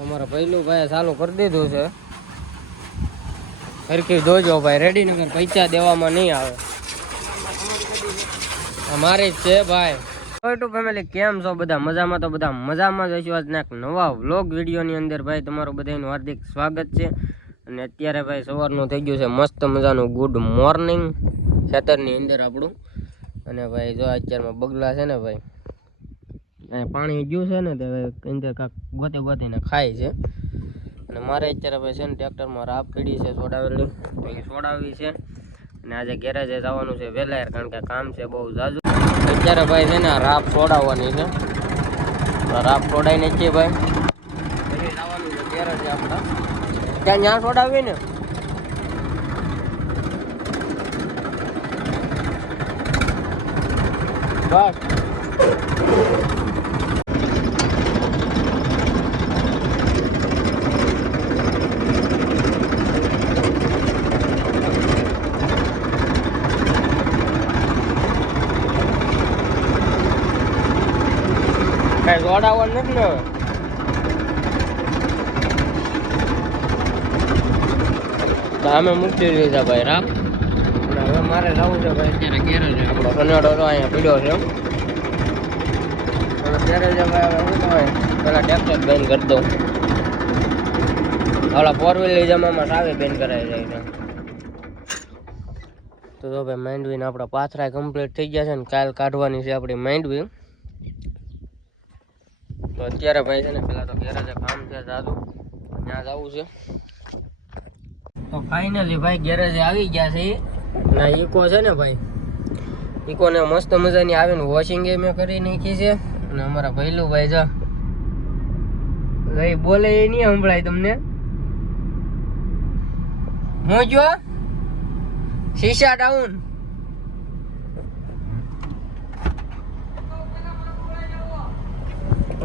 અમારા પહેલું ભાઈ ચાલુ કરી દીધું છે. હરખી જોજો ભાઈ, રેડીનગર પૈસા દેવામાં નહીં આવે. અમારી જ છે ભાઈ. યુટ્યુબ ફેમિલી કેમ છો બધા? મજામાં? તો બધા મજામાં જ હશો. આજના એક નવા વ્લોગ વિડીયોની અંદર ભાઈ તમારું બધાનું હાર્દિક સ્વાગત છે. અને અત્યારે ભાઈ સવારનું થઈ ગયું છે મસ્ત મજાનું ગુડ મોર્નિંગ ખેતરની અંદર આપણું. અને ભાઈ જો અત્યારમાં બગલા છે ને ભાઈ, પાણી ગયું છે ને તે અંદર કાંક ગોતીને ખાય છે. અને મારે અત્યારે ભાઈ છે ને ટ્રેક્ટરમાં રાપ પડી છે સોડાવેલી, તો એ સોડાવી છે. અને આજે ગેરેજે જવાનું છે વહેલા, કારણ કે કામ છે બહુ ઝાઝું. અત્યારે ભાઈ છે ને રાપ સોડાવવાની છે, તો રાપ સોડાઈને જ છે ભાઈ. પછી જવાનું છે ગેરેજે આપણા, ત્યાં ત્યાં સોડાવી ને. બસ કઈ દોડાવવાનું નથી ને હવે. તો અમે મૂકી દીધા ભાઈ રામ. હવે મારે જવું છે ભાઈ અત્યારે ગેરેજ. આપણો કન્યાડો તો અહીંયા પીડ્યો છે. હવે ગેરેજ ભાઈ હવે શું કહેવાય, પેલા ટ્રેક્ટર બંધ કરી દઉં. ઓલા 4 વ્હીલ જમામાં સાવી બંધ કરાવી જાય છે. તો ભાઈ માંડવીને આપણા પાથરા કમ્પ્લીટ થઈ ગયા છે ને કાલ કાઢવાની છે આપણી માંડવી. તો અત્યારે ભાઈ છે ને પેલા તો ગેરેજે કામ છે સાદું, ત્યાં જવું છે. તો ફાઇનલી ભાઈ ગેરેજે આવી ગયા છે. ના ઈકો છે ને ભાઈ, ઈકોને મસ્ત મજાની આવીને વોશિંગ એ મેં કરી નાખી છે. અને અમારા ભૈલું ભાઈ જો ભાઈ બોલે એ નહીં સંભળાય તમને. હું જો શીશા ડાઉન.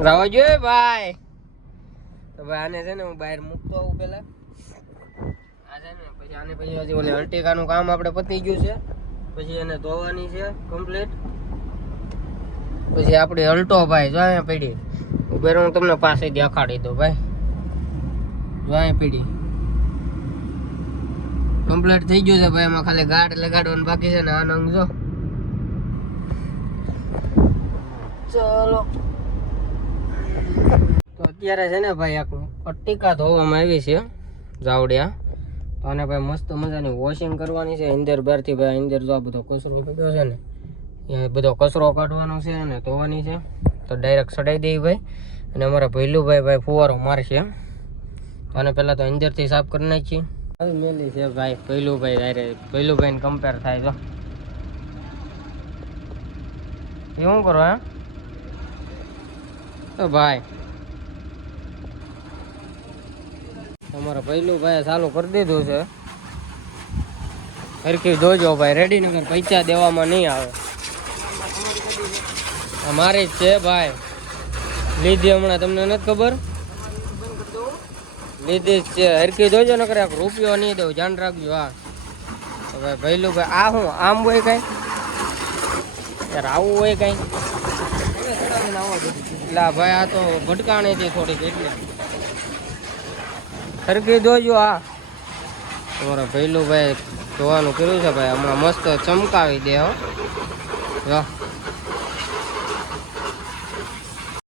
રાવા જોઈએ ભાઈ. તો ભાઈ આને છે ને હું બહાર મૂકતો આવું પેલા. આ છે ને પછી આને પછી હજી ઓલી અર્ટિકાનું કામ આપણે પતી ગયું છે. પછી એને ધોવાની છે કમ્પ્લીટ. પછી આપણી અલ્ટો ભાઈ જો અહીંયા પડી ઉભેર, હું તમને પાસે દેખાડી દઉં ભાઈ. જો અહીંયા પડી કમ્પ્લીટ થઈ ગયું છે ભાઈ. એમાં ખાલી ગાઢ લગાડવાનું બાકી છે ને આ નંગ જો. ચલો તો અત્યારે છે ને ભાઈ એક અટ્ટિકા ધોવામાં આવી છે જાવડિયા. તો આને ભાઈ મસ્ત મજાની વોશિંગ કરવાની છે અંદર બહારથી. ભાઈ અંદર જો આ બધો કચરો પડ્યો છે ને, એ બધો કચરો કાઢવાનો છે અને ધોવાની છે. તો ડાયરેક્ટ ચડાવી દઈએ ભાઈ. અને અમારા ભૈલુભાઈ ફુવારો મારશે. તો આને પહેલાં તો અંદરથી સાફ કરી નાખીએ. આવી મેલી છે ભાઈ ભૈલુભાઈને કમ્પેર થાય તો એ શું કરો હે તો ભાઈ. અમારા ભૈલુભાઈ ચાલુ કરી દીધું છે. હરખી જોજો ભાઈ, રેડીનગર પૈસા દેવામાં નહીં આવે. અમારી જ છે ભાઈ, લીધી હમણાં, તમને નથી ખબર? લીધી જ છે. હરખી જોજો નકર એક રૂપિયો નહીં દઉં, ધ્યાન રાખજો. હા તો ભાઈ ભૈલુભાઈ આ શું આમ હોય કઈ યાર, આવું હોય કઈ એટલે ભાઈ આ તો ભટકાણી હતી થોડીક એટલે. હરખી જોજો. હા તમારા ભૈલુભાઈ જોવાનું કર્યું છે ભાઈ, હમણાં મસ્ત ચમકાવી દે. હો